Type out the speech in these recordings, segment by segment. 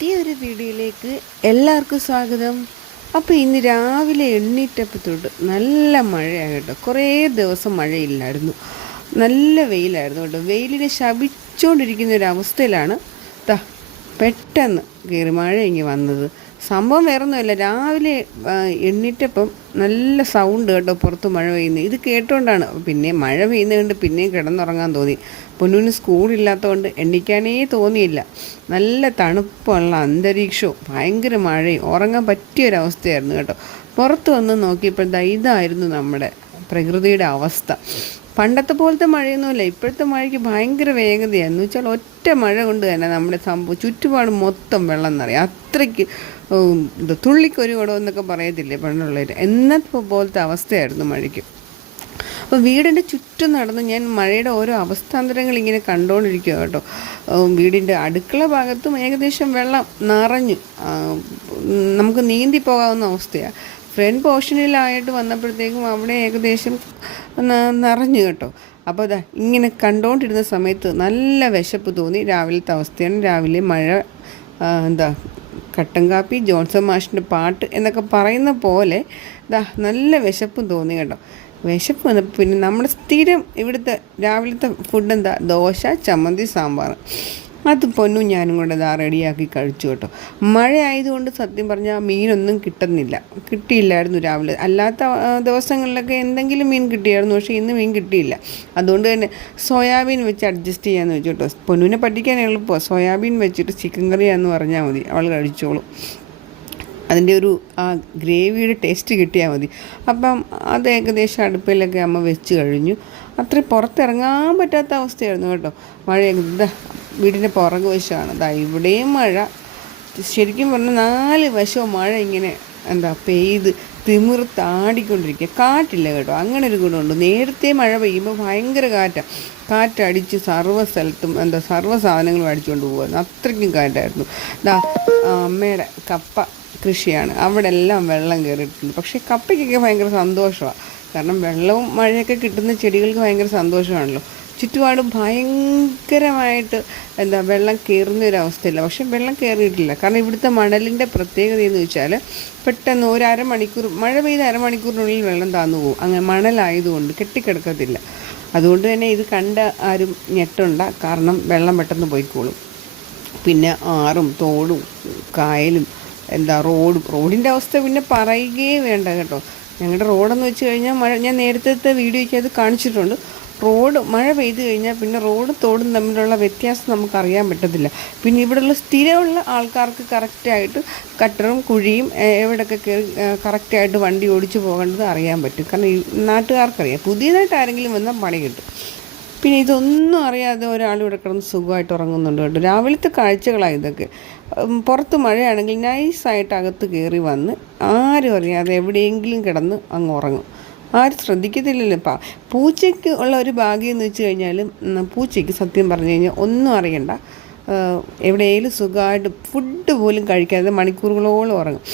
പുതിയൊരു വീഡിയോയിലേക്ക് എല്ലാവർക്കും സ്വാഗതം. അപ്പോൾ ഇന്ന് രാവിലെ എണ്ണീറ്റപ്പോൾ തൊട്ട് നല്ല മഴയാണ് കേട്ടോ കുറേ ദിവസം മഴയില്ലായിരുന്നു. നല്ല വെയിലായിരുന്നു കേട്ടോ. വെയിലിനെ ശപിച്ചുകൊണ്ടിരിക്കുന്ന ഒരു അവസ്ഥയിലാണ് പെട്ടെന്ന് കയറി മഴ ഇങ്ങി വന്നത്. സംഭവം വേറൊന്നുമില്ല. രാവിലെ എണ്ണിട്ടപ്പം നല്ല സൗണ്ട് കേട്ടോ പുറത്ത് മഴ പെയ്യുന്നത്. ഇത് കേട്ടുകൊണ്ടാണ് പിന്നെ മഴ പെയ്യുന്നതുകൊണ്ട് പിന്നെയും കിടന്നുറങ്ങാൻ തോന്നി. പൊന്നൂന് സ്കൂളില്ലാത്തതുകൊണ്ട് എണ്ണിക്കാനേ തോന്നിയില്ല. നല്ല തണുപ്പുള്ള അന്തരീക്ഷവും ഭയങ്കര മഴയും. ഉറങ്ങാൻ പറ്റിയൊരവസ്ഥയായിരുന്നു കേട്ടോ. പുറത്ത് വന്ന് നോക്കിയപ്പോൾ ഇതായിരുന്നു നമ്മുടെ പ്രകൃതിയുടെ അവസ്ഥ. പണ്ടത്തെ പോലത്തെ മഴയൊന്നുമില്ല ഇപ്പോഴത്തെ മഴയ്ക്ക് ഭയങ്കര വേഗതയാണ് എന്ന് വെച്ചാൽ ഒറ്റ മഴ കൊണ്ട് തന്നെ നമ്മുടെ സംഭവം ചുറ്റുപാട് മൊത്തം വെള്ളം നിറയും. അത്രയ്ക്ക് തുള്ളിക്കൊരു കുടം എന്നൊക്കെ പറയത്തില്ലേ പണ്ടുള്ളവർ എന്നത്തെ പോലത്തെ അവസ്ഥയായിരുന്നു മഴയ്ക്ക്. അപ്പോൾ വീടിന്റെ ചുറ്റും നടന്ന് ഞാൻ മഴയുടെ ഓരോ അവസ്ഥാന്തരങ്ങൾ ഇങ്ങനെ കണ്ടുകൊണ്ടിരിക്കുക കേട്ടോ. വീടിന്റെ അടുക്കള ഭാഗത്തും ഏകദേശം വെള്ളം നിറഞ്ഞു നമുക്ക് നീന്തി പോകാവുന്ന അവസ്ഥയാണ് ഫ്രണ്ട് പോർഷനിലായിട്ട് വന്നപ്പോഴത്തേക്കും അവിടെ ഏകദേശം നിറഞ്ഞു കേട്ടോ. അപ്പോൾ അതാ ഇങ്ങനെ കണ്ടുകൊണ്ടിരുന്ന സമയത്ത് നല്ല വിശപ്പ് തോന്നി. രാവിലത്തെ അവസ്ഥയാണ്. രാവിലെ മഴ എന്താ കട്ടൻ കാപ്പി ജോൺസൺ മാഷിന്റെ പാട്ട് എന്നൊക്കെ പറയുന്ന പോലെ ഇതാ നല്ല വിശപ്പ് തോന്നി കേട്ടോ. വിശപ്പ് വന്നപ്പോൾ പിന്നെ നമ്മുടെ സ്ഥിരം ഇവിടുത്തെ രാവിലത്തെ ഫുഡ് എന്താ? ദോശ ചമ്മന്തി സാമ്പാർ. അത് പൊന്നും ഞാനും കൂടെ ഇതാ റെഡിയാക്കി കഴിച്ചു കേട്ടോ. മഴ ആയതുകൊണ്ട് സത്യം പറഞ്ഞാൽ മീനൊന്നും കിട്ടുന്നില്ല. കിട്ടിയില്ലായിരുന്നു രാവിലെ. അല്ലാത്ത ദിവസങ്ങളിലൊക്കെ എന്തെങ്കിലും മീൻ കിട്ടിയായിരുന്നു പക്ഷേ ഇന്ന് മീൻ കിട്ടിയില്ല. അതുകൊണ്ട് തന്നെ സോയാബീൻ വെച്ച് അഡ്ജസ്റ്റ് ചെയ്യാമെന്ന് വെച്ചു കേട്ടോ. പൊന്നുവിനെ പഠിക്കാൻ എളുപ്പമാണ് സോയാബീൻ വെച്ചിട്ട് ചിക്കൻ കറിയാന്ന് പറഞ്ഞാൽ മതി. അവൾ കഴിച്ചോളും. അതിന്റെ ഒരു ആ ഗ്രേവിയുടെ ടേസ്റ്റ് കിട്ടിയാൽ മതി. അപ്പം അത് ഏകദേശം അടുപ്പിലൊക്കെ അമ്മ വെച്ച് കഴിഞ്ഞു. അത്ര പുറത്തിറങ്ങാൻ പറ്റാത്ത അവസ്ഥയായിരുന്നു കേട്ടോ. മഴയൊക്കെ ഇതാ വീടിന്റെ പുറകു വശമാണ്. അതാ ഇവിടെയും മഴ. ശരിക്കും പറഞ്ഞാൽ നാല് വശവും മഴ ഇങ്ങനെ എന്താ പെയ്ത് തിമിർത്താടിക്കൊണ്ടിരിക്കുക. കാറ്റില്ല കേട്ടോ. അങ്ങനെ ഒരു ഗുണമുണ്ട്. നേരത്തെ മഴ പെയ്യുമ്പോൾ ഭയങ്കര കാറ്റാണ് കാറ്റടിച്ച് സർവ സ്ഥലത്തും എന്താ സർവ സാധനങ്ങളും അടിച്ചുകൊണ്ട് പോകുമായിരുന്നു അത്രയ്ക്കും കാറ്റായിരുന്നു. ദാ അമ്മയുടെ കപ്പ കൃഷിയാണ്. അവിടെ എല്ലാം വെള്ളം കയറിയിട്ടുണ്ട്. പക്ഷേ കപ്പയ്ക്കൊക്കെ ഭയങ്കര സന്തോഷമാണ് കാരണം വെള്ളവും മഴയൊക്കെ കിട്ടുന്ന ചെടികൾക്ക് ഭയങ്കര സന്തോഷമാണല്ലോ. ചുറ്റുപാടും ഭയങ്കരമായിട്ട് എന്താ വെള്ളം കയറുന്ന ഒരു അവസ്ഥയില്ല പക്ഷേ വെള്ളം കയറിയിട്ടില്ല. കാരണം ഇവിടുത്തെ മണലിന്റെ പ്രത്യേകത എന്ന് വെച്ചാൽ പെട്ടെന്ന് ഒരു അരമണിക്കൂർ മഴ പെയ്ത അരമണിക്കൂറിനുള്ളിൽ വെള്ളം താന്നു പോകും. അങ്ങനെ മണലായതുകൊണ്ട് കെട്ടിക്കിടക്കത്തില്ല. അതുകൊണ്ട് തന്നെ ഇത് കണ്ട ആരും ഞെട്ടണ്ട. കാരണം വെള്ളം പെട്ടെന്ന് പോയിക്കോളും. പിന്നെ ആറും തോടും കായലും എന്താ റോഡ് റോഡിന്റെ അവസ്ഥ പിന്നെ പറയുകയേ വേണ്ട കേട്ടോ. ഞങ്ങളുടെ റോഡെന്ന് വെച്ച് കഴിഞ്ഞാൽ മഴ ഞാൻ നേരത്തെ വീഡിയോയ്ക്ക് അത് കാണിച്ചിട്ടുണ്ട്. റോഡ് മഴ പെയ്ത് കഴിഞ്ഞാൽ പിന്നെ റോഡും തോടും തമ്മിലുള്ള വ്യത്യാസം നമുക്ക് അറിയാൻ പറ്റത്തില്ല. പിന്നെ ഇവിടെയുള്ള സ്ഥിരമുള്ള ആൾക്കാർക്ക് കറക്റ്റായിട്ട് കട്ടറും കുഴിയും എവിടെയൊക്കെ കയറി കറക്റ്റായിട്ട് വണ്ടി ഓടിച്ചു പോകേണ്ടത് അറിയാൻ പറ്റും. കാരണം നാട്ടുകാർക്കറിയാം. പുതിയതായിട്ട് ആരെങ്കിലും വന്നാൽ പണി കിട്ടും. പിന്നെ ഇതൊന്നും അറിയാതെ ഒരാൾ ഇവിടെ കിടന്ന് സുഖമായിട്ട് ഉറങ്ങുന്നുണ്ട് കേട്ടോ. രാവിലത്തെ കാഴ്ചകളാണ് ഇതൊക്കെ. പുറത്ത് മഴയാണെങ്കിൽ നൈസായിട്ട് അകത്ത് കയറി വന്ന് ആരും അറിയാതെ എവിടെയെങ്കിലും കിടന്ന് അങ്ങ് ഉറങ്ങും. ആരും ശ്രദ്ധിക്കത്തില്ലല്ലോ പാ പൂച്ചയ്ക്ക് ഉള്ള ഒരു ഭാഗ്യം എന്ന് വെച്ച് കഴിഞ്ഞാലും പൂച്ചയ്ക്ക് സത്യം പറഞ്ഞു കഴിഞ്ഞാൽ ഒന്നും അറിയണ്ട. എവിടെയെങ്കിലും സുഖമായിട്ട് ഫുഡ് പോലും കഴിക്കാതെ മണിക്കൂറുകളോളം ഉറങ്ങും.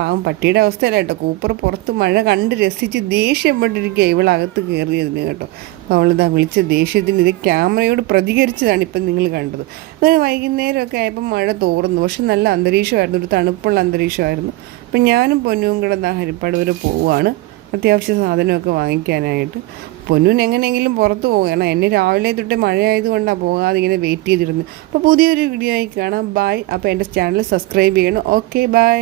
പാവം പട്ടിയുടെ അവസ്ഥയല്ല കേട്ടോ. കൂപ്പർ പുറത്ത് മഴ കണ്ട് രസിച്ച് ദേഷ്യപ്പെട്ടിരിക്കുക ഇവളകത്ത് കയറിയതിന് കേട്ടോ. അപ്പോൾ അവളിതാ വിളിച്ച ദേഷ്യത്തിന് ഇത് ക്യാമറയോട് പ്രതികരിച്ചതാണ് ഇപ്പം നിങ്ങൾ കണ്ടത്. അങ്ങനെ വൈകുന്നേരമൊക്കെ ആയപ്പോൾ മഴ തോർന്നു. പക്ഷെ നല്ല അന്തരീക്ഷമായിരുന്നു. ഒരു തണുപ്പുള്ള അന്തരീക്ഷമായിരുന്നു. അപ്പം ഞാനും പൊന്നും കൂടെ ദാ ഹരിപ്പാട് വരെ പോവുകയാണ്. അത്യാവശ്യ സാധനമൊക്കെ വാങ്ങിക്കാനായിട്ട്. പൊന്നൂന് എങ്ങനെയെങ്കിലും പുറത്ത് പോകണം എന്നെ രാവിലെ തൊട്ട് മഴയായതുകൊണ്ടാണ് പോകാതെ ഇങ്ങനെ വെയിറ്റ് ചെയ്തിരുന്നു അപ്പോൾ പുതിയൊരു വീഡിയോ ആയി കാണാം. ബൈ. അപ്പോൾ എന്റെ ചാനൽ സബ്സ്ക്രൈബ് ചെയ്യണം. Okay bye.